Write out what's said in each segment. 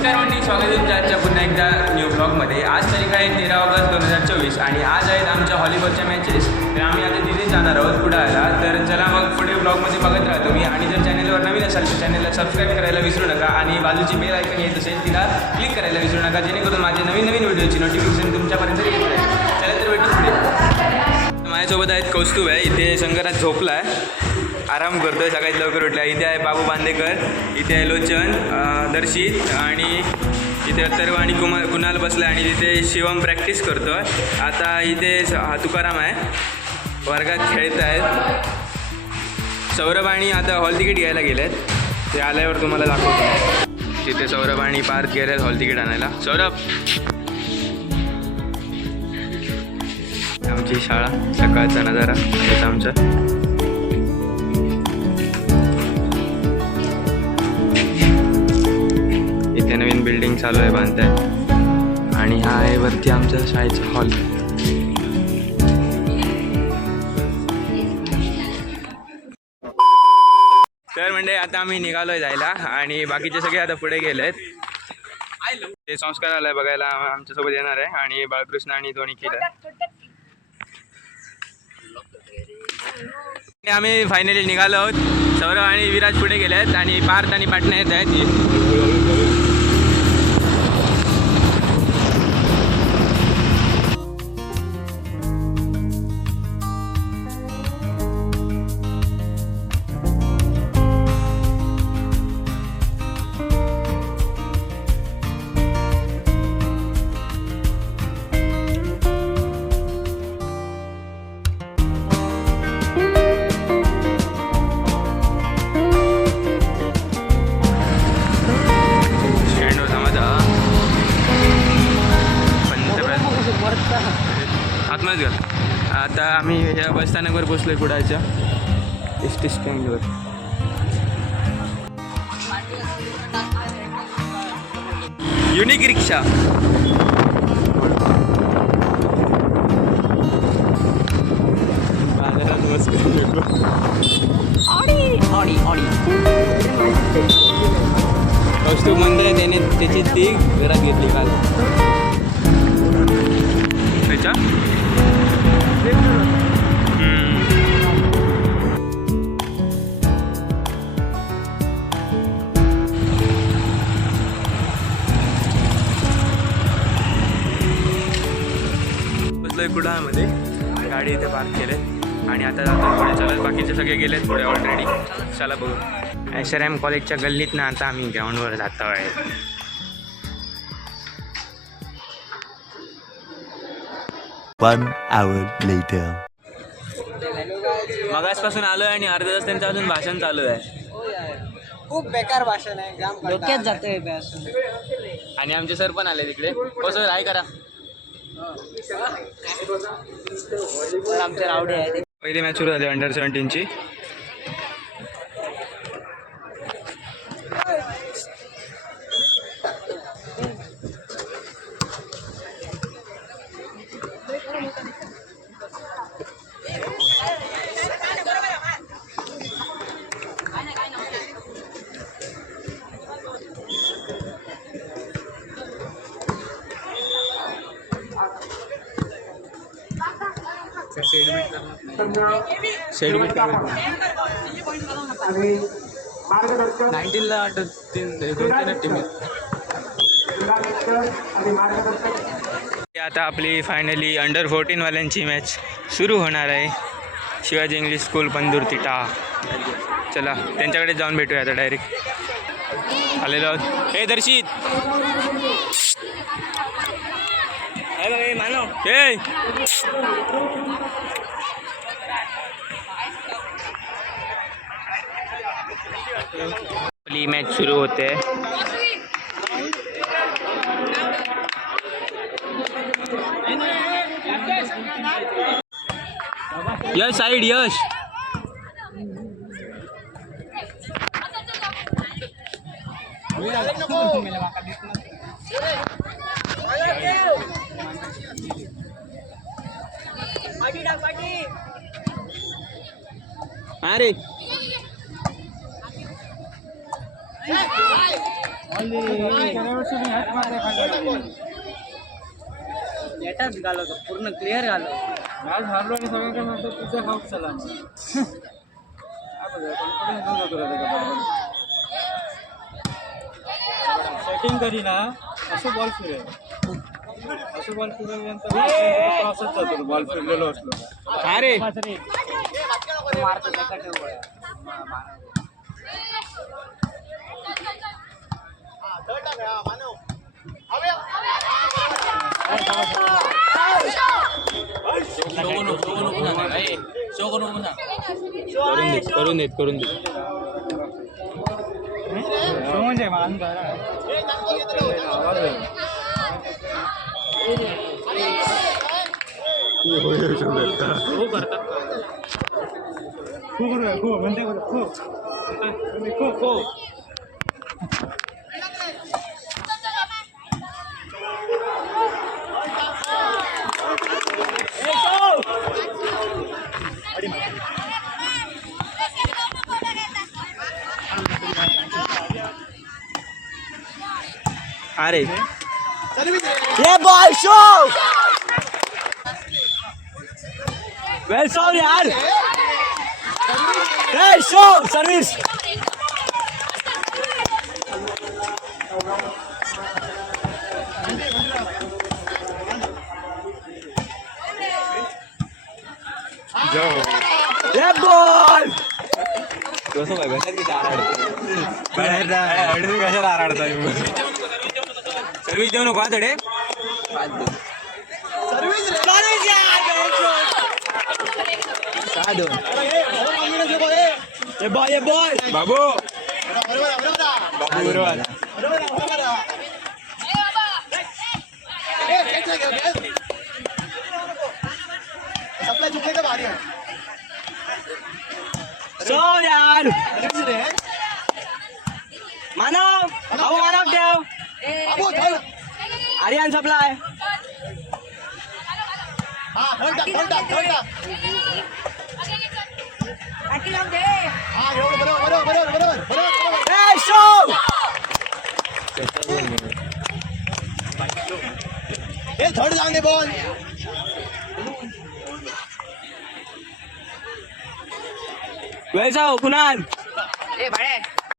नमस्कार मंडळी, स्वागत आहे तुमच्या आजच्या पुन्हा एकदा न्यू ब्लॉगमध्ये. आज तारीख आहे 13 ऑगस्ट 2024 आणि आज आहेत आमच्या व्हॉलीबॉलच्या मॅचेस. तर आम्ही आता तिथे जाणार आहोत पुढे आला. तर चला मग पुढे ब्लॉगमध्ये बघत राहा तुम्ही. आणि जर चॅनलवर नवीन असाल तर चॅनलला सबस्क्राईब करायला विसरू नका आणि बाजूची बेल आयकॉन येत असेल तिला क्लिक करायला विसरू नका, जेणेकरून माझे नवीन व्हिडिओची नोटिफिकेशन तुमच्यापर्यंत येत राहील. चला तर भेटू पुढे. माझ्यासोबत आहेत कौस्तुभ आहे, इथे शंकरात झोपला आहे, आराम करतो आहे, सकाळी लवकर उठला. इथे आहे बाबू बांदेकर, इथे आहे लोचन, दर्शित आणि इथे अथर्व आणि कुणाल बसला आणि तिथे शिवम प्रॅक्टिस करतो आहे. आता इथे तुकाराम आहे, वर्गात खेळत आहेत. सौरभ आणि आता हॉल तिकीट घ्यायला गेले आहेत, ते आल्यावर तुम्हाला दाखवतो. तिथे सौरभ आणि पार्थ गेले आहेत हॉल तिकीट आणायला. सौरभ, आमची शाळा सकाळचा नजारा हेच आमचं. इथे नवीन बिल्डिंग चालू आहे बांधताय आणि हा आहे वरती आमचा शाळेचा हॉल. तर म्हणजे आता आम्ही निघालोय जायला आणि बाकीचे सगळे आता पुढे गेलेत. ते संस्कार आलाय बघायला आमच्यासोबत येणार आहे आणि बाळकृष्ण आणि दोन्ही केलं. आम्ही फायनली निघालो आहोत. सौरभ आणि विराज पुढे गेले आहेत आणि पार्थ आणि पाटणा येत आहेत. आतमध्ये घ्या. आता आम्ही ह्या बस स्थानकवर पोचलोय कुडाळच्या एस टी स्टँडवर. युनिक रिक्षा. कौस्तुभ म्हणतोय त्याने त्याची ती घरात घेतली काल. त्याच्या बसलोय कुडाळमध्ये, गाडी इथे पार्क केले आणि आता जातो पुढे चालत. बाकीचे सगळे गेलेत पुढे ऑलरेडी. चला बघू. SRM कॉलेजच्या गल्लीतनं आता आम्ही ग्राउंडवर जातो आहे. One hour later. मगासपासून आलोय आणि अर्ध्या तास त्यांचं अजून भाषण चालू आहे. खूप बेकार भाषण आहे, डोक्यात जाते आणि आमचे सर पण आले तिकडे. हो सर, हाय करा. आमचे रावडे आहे. पहिली मॅच सुरू झाली अंडर 17ची. शेडमिट 19ला टीम. आता आपली फायनली अंडर 14 वाल्यांची मॅच सुरू होणार आहे. शिवाजी इंग्लिश स्कूल पंदूर तिटा. चला त्यांच्याकडे जाऊन भेटूया आता डायरेक्ट. आलेलो आहोत. हे दर्शित, मानव, हे आपली मॅच सुरू होते. यश साईड, यश. अरे नेटाच घालवतो पूर्ण क्लिअर घालव. आज हारलो आणि सगळ्यांना म्हणतो तुझा हाऊस चला सेटिंग करी ना असं बॉल फिरेल असं बॉल फिरल्यानंतर क्रॉसच जातो बॉल फिरलेलो असलो अरे मारतो त्याचा ठेव. करून देत म्हणजे मान करा आवाज आहे अरे ये बॉल शो वेल सॉरी यार. ए शो सर्विस. ये बॉल कसं काय कशाला आराडता सर्विस देऊ नको तडे ये बॉल बाबू बरोबर सो यार मानव भाऊ मानव ठेव. आर्यन सप्लाय. थर्ड जाऊन दे बॉल. वेळचा Kunal.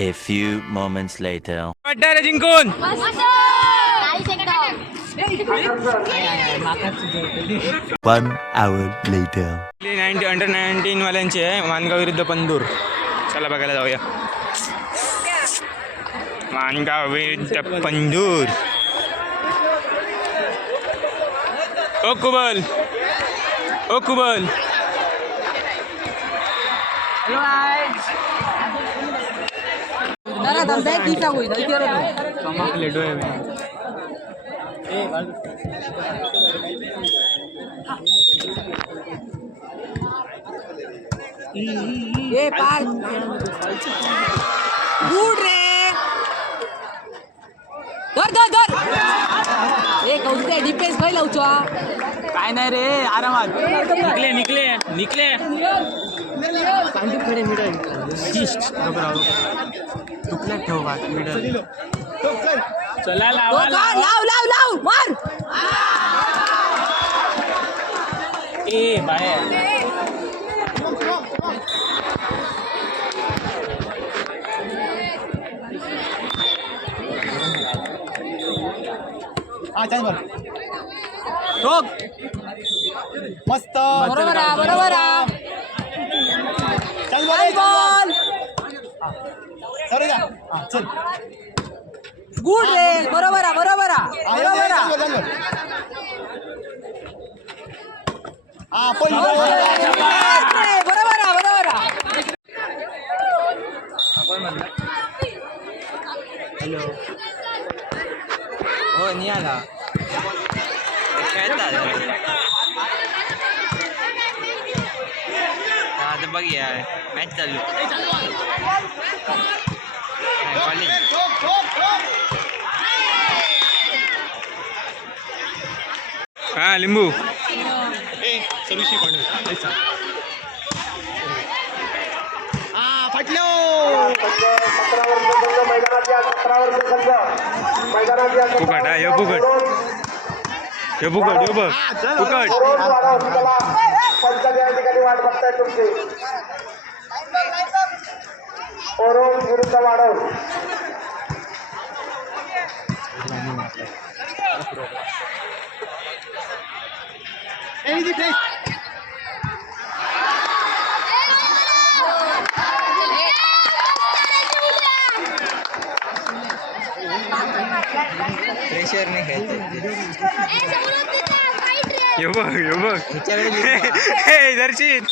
A few moments later. वाटतं रे जिंकून 1 hour later. अंडर 19 वाल्यांची आहे मानगाव विरुद्ध पंदूर. चला बघायला जाऊया. मानगाव विरुद्ध पंदूर. ओ कुबल ए पार गुड रे. धर ए कौशे डिफेन्स काय लावचो. काय नाही रे आरामात. निकले कडे मिडल तुकल्यात ठेव बा मिडल. चला लाव मार. ए बाहेर मस्त बरोबर चल बॉल. चल गुड रे. बरोबर हॅलो हो निघाला आता बघ यार मॅच चालू कॉलेज. हा लिंबू फाटलो. फुकट हा हे फुकट हे फुकट हे बघ फुकट वाट बघताय तुमची ओरोल विरुद्ध वाढव प्रेशरने खेळते हे बघ हे बघ हे दर्शित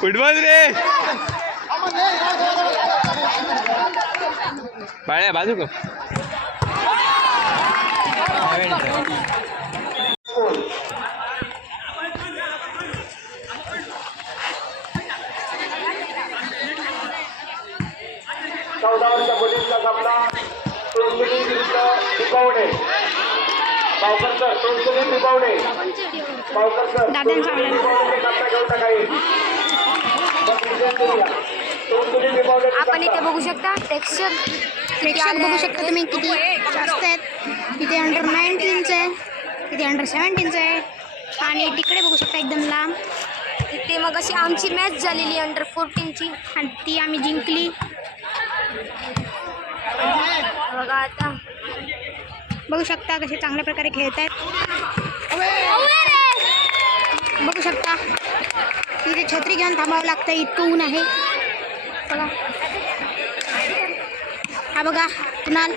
फुटबॉल रे बाळ्या बाजू का चौदावरच्या मुलींचा सामना तोंडली विरुद्ध पिपवणे पावकर सर तोंडली पिपवणे पावकर सर पिपवणे घेऊन टाकाईल आपण इथे बघू शकता प्रेक्षक बघू शकता तुम्ही किती जास्त आहेत. इथे अंडर 19चं आहे, इथे अंडर 17चं आहे आणि तिकडे बघू शकता एकदम लांब. इथे मग अशी आमची मॅच झालेली अंडर 14ची आणि ती आम्ही जिंकली. बघा आता बघू शकता कसे चांगल्या प्रकारे खेळत आहेत. बघू शकता तिथे छत्री घेऊन थांबावं लागतं, इतकं ऊन आहे. बघा हा बघा कुणाल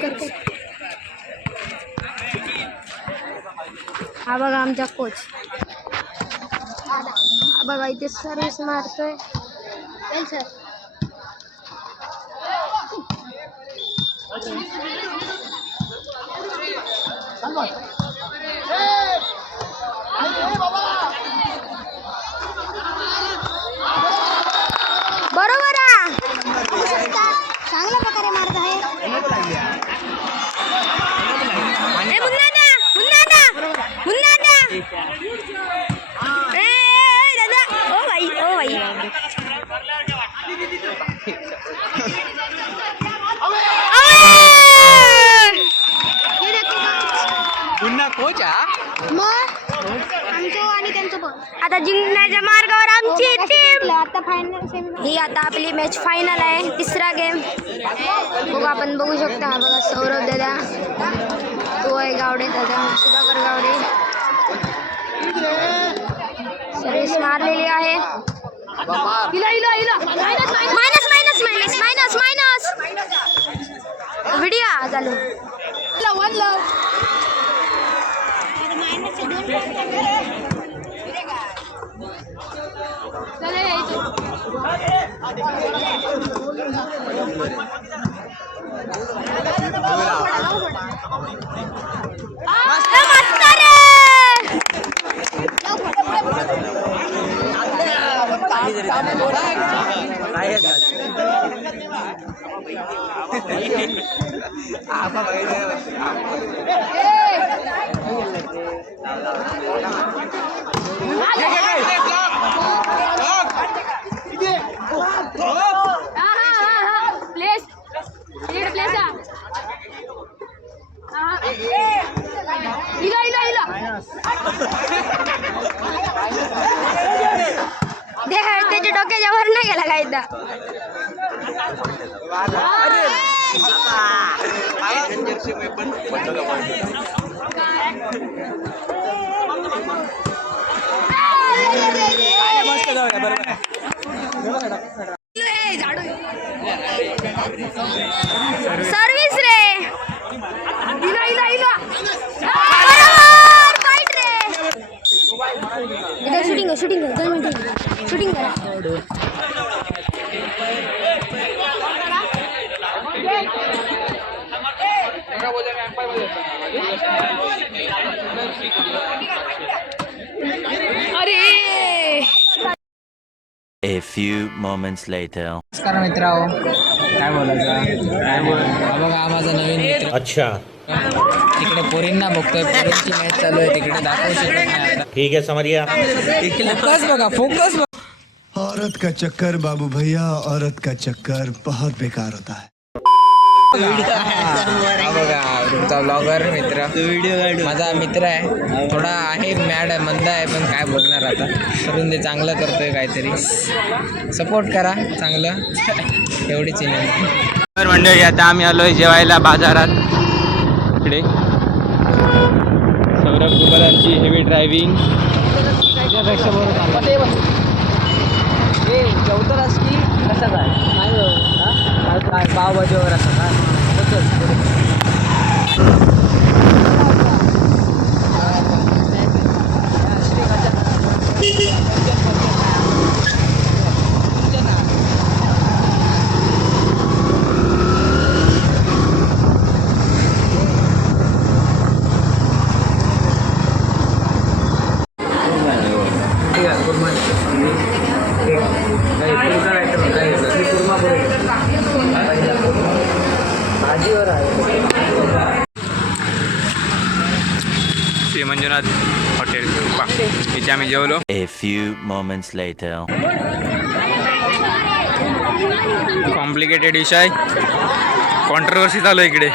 करते. हा बघा आमचा कोच. हा बघा इथे सर्विस मारतोय. सर बरोबर आहे, चांगल्या प्रकारे मारत आहे. पुन्हा कोच मग आमचं आणि त्यांचं पण आता जिंकण्याच्या मार्गावर आमची टीम. आता फायनल ही आता आपली मॅच फायनल आहे, तिसरा गेम. बघू आपण बघू शकता. हा बघा सौरभ दादा, तो आहे गावडे दादा, सुधाकर गावडे. सर्विस मारलेली आहे. Minus minus minus minus minus video चालू. त्याच्या डोक्याच्या वर नाही गेला काय एकदा. सर्विस रे शूटिंग शूटिंग शूटिंग करा. अरे few moments later. नमस्कार मित्रांनो, काय बोलायचं हा बघा हा माझा नवीन मित्र. अच्छा तिकडे पोरींना बघतोय, पोरींची मॅच चालू आहे तिकडे, दाखवू शकत नाही आता. ठीक है समझ गया. फोकस बघा, फोकस बघा. औरत का चक्कर बाबू भैया, औरत का चक्कर बहुत बेकार होता है. हा बघा तुमचा ब्लॉगर मित्र, माझा मित्र आहे. थोडा आहे मॅड मंद आहे, पण काय बोलणार आता, करून ते चांगलं करतोय काहीतरी. सपोर्ट करा चांगलं, एवढीच विनंती. तर मंडळी आता आम्ही आलोय जेवायला बाजारात. इकडे सौरभ कुबलांची हेवी ड्रायव्हिंग. जेवतोस की कसं काय काय पावभाजी वगैरे असं काय श्री मंजुनाथ हॉटेल इथे आम्ही जेवलो. A few moments later. Complicated विषय, कॉन्ट्रोवर्सी चालू आहे इकडे.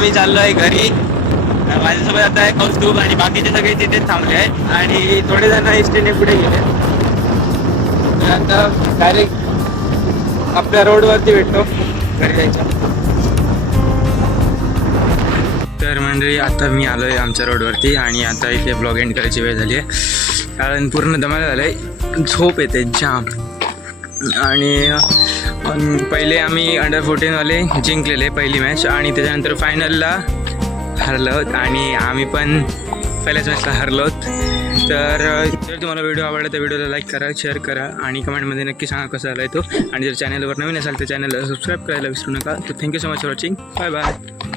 मी चाललो आहे घरी. माझ्यासोबत आता आहे कौस्तुभ आणि बाकीचे सगळे तिथेच थांबले आहेत आणि थोडे जण एसटीने पुढे गेले. तर आता डायरेक्ट आपल्या रोडवरती भेटतो घरी जायचं. तर मंडळी आता मी आलो आहे आमच्या रोडवरती आणि आता इथे ब्लॉग एंड करायची वेळ झाली आहे, कारण पूर्ण दमायला झालं आहे, झोप येते जाम. आणि पहिले आम्ही अंडर 14वाले जिंकलेले पहिली मॅच आणि त्याच्यानंतर फायनलला हरलो आणि आम्ही पण पहिल्याच मॅचला हरलोत. तर जर तुम्हाला व्हिडिओ आवडला तर व्हिडिओला लाईक करा, शेअर करा आणि कमेंटमध्ये नक्की सांगा कसा आला तो. आणि जर चॅनलवर नवीन असाल तर चॅनलला सबस्क्राईब करायला विसरू नका. तर thank you so much for watching. Bye bye.